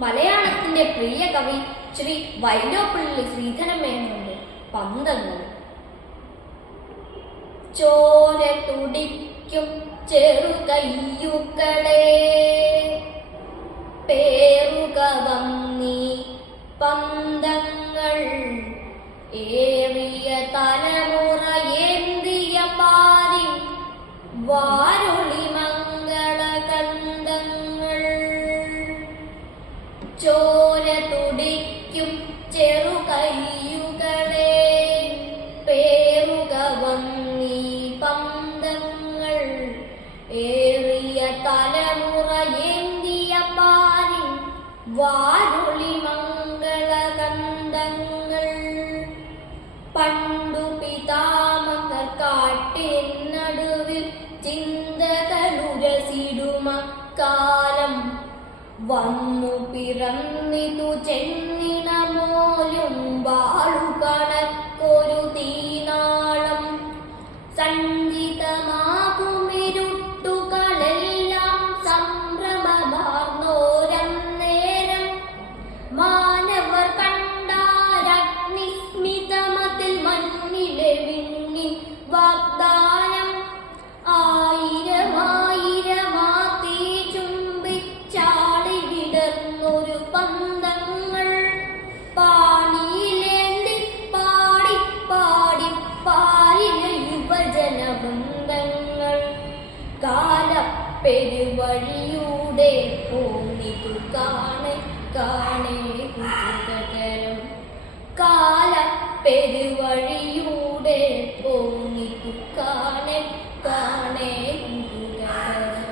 മലയാളത്തിന്റെ പ്രിയ കവി ശ്രീ വൈലോപ്പിള്ളി ശ്രീധരൻ മേനോന്റെ പന്തങ്ങൾ. ചോര തുടിക്കും ചെറുകയ്യുക്കളെ പേറുക വന്നീ പന്തങ്ങൾ. ചോര തുടിക്കും ചെറുകയ്യുകളെ പേറുക വന്നീ പന്തങ്ങൾ ഏറിയ തലമുറ ഏന്തിയ പാരി വാരുളി മംഗളകന്ദങ്ങൾ പണ്ടു പിതാമകർ കാട്ടിൻ നടുവിൽ ചിന്തകളുരസിടുമക്കാലം വന്നു പിറന്നിതു ചെന്നിണമോലും കാലപ്പെരുവഴിയൂടെ പോന്നിതു കാണെ കാണേ കാല കാലപ്പെരുവഴിയൂടെ പോന്നിതു കാണെ കാണേ കുതുകകരം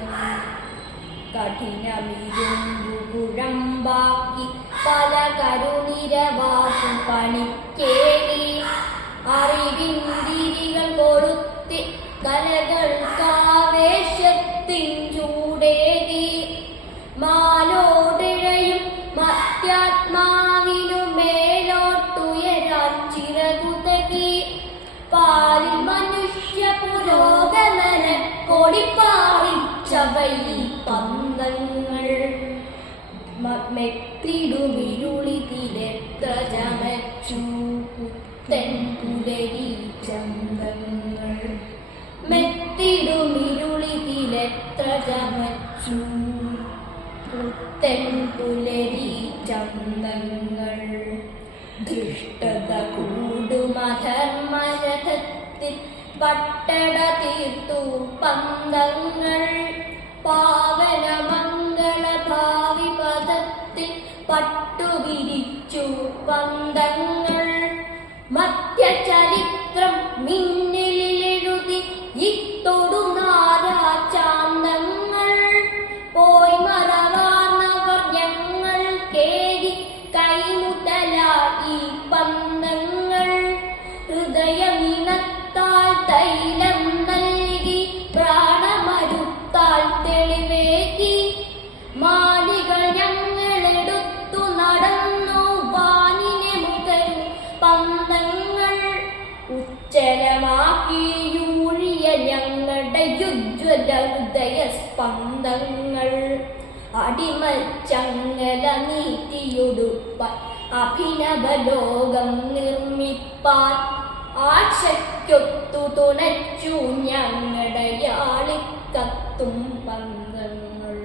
കഠിനമിരുമ്പു കുഴമ്പാക്കി പല കരുണിരവാസം പണിക്കേറി അറിവിന്തിരികൾ കൊടിപ്പാറിച്ചവൈ പന്തങ്ങൾ. മെത്തിടുമിരുളി തിരത്ത ചമച്ചു പുത്തൻ പുലരി ചന്തങ്ങൾ മെത്തിടുമിരുളി തിരത്ത ചമച്ചു പുത്തൻ പുലരി ചന്തങ്ങൾ പട്ടട തീർത്തു പന്തങ്ങൾ. പാവന മംഗള ഭാവി പദത്തിൽ പട്ടുവിരിച്ചു പന്തങ്ങൾ. മധ്യചരിത്രം മിന്നലിലെഴുതി തൈലം നൽകി പ്രാണമരുത്താൽ തെളിവേകി. മാലികൾ ഞങ്ങളെടുത്തു നടന്നു വാനിനെ മുതൽ പന്തങ്ങൾ ഉച്ചരമാക്കിയൂഴിയ ഞങ്ങളുടെ യുജ്വല ഹൃദയ സ്പന്ദങ്ങൾ അടിമച്ചങ്ങല നീട്ടിയൊടുപ്പാൻ അഭിനവലോകം നിർമ്മിപ്പാൻ ആശയ്ക്കൊത്തു തുണച്ചു ഞങ്ങളുടെ യാളിക്കത്തും പന്തങ്ങൾ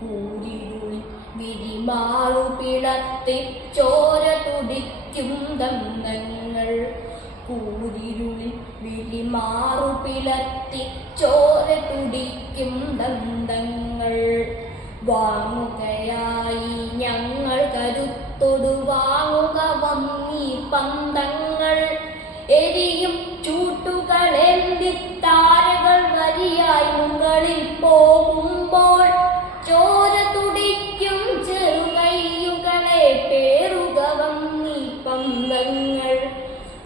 കൂരിരുളി വിരിമാറു പിളത്തി ചോര തുടിക്കും ദന്തങ്ങൾ കൂരിരുളി വിരിമാറു പിളത്തി ചോര തുടിക്കും ദന്തങ്ങൾ. വാങ്ങുകയായി ഞങ്ങൾ കരുത്തൊടു വാങ്ങുക പന്തങ്ങൾ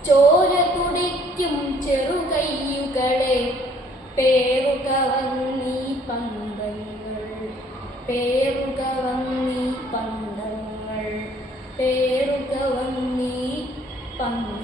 ചോര തുടിക്കും ചെറുകൈയുകളെ. പേറുക വന്നീ പന്തങ്ങൾ. പേറുക വന്നീ പന്തങ്ങൾ. പേറുക വന്നീ പന്തങ്ങൾ.